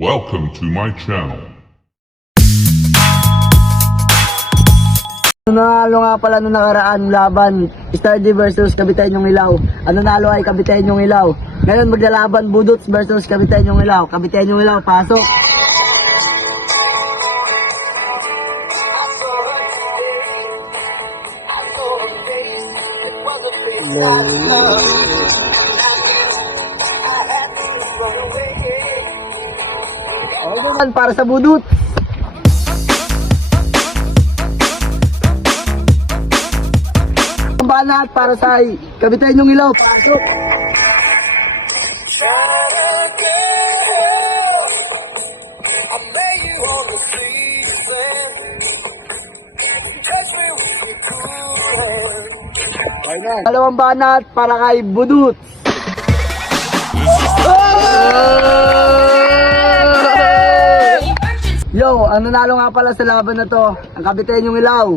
Welcome to my channel. Nanalo nga pala nung nakaraan laban, Stardy versus Kabitenyong Ilaw. Ang nanalo ay Kabitenyong Ilaw. Ngayon maglalaban Budots versus Kabitenyong Ilaw. Kabitenyong Ilaw, pasok! Para sa Budots. Banat para sa Kabitenyong Ilaw. Pasok! Dalawang banat para kay Budots. Yo, ang nanalo nga pala sa laban na to, ang Kabitenyong Ilaw.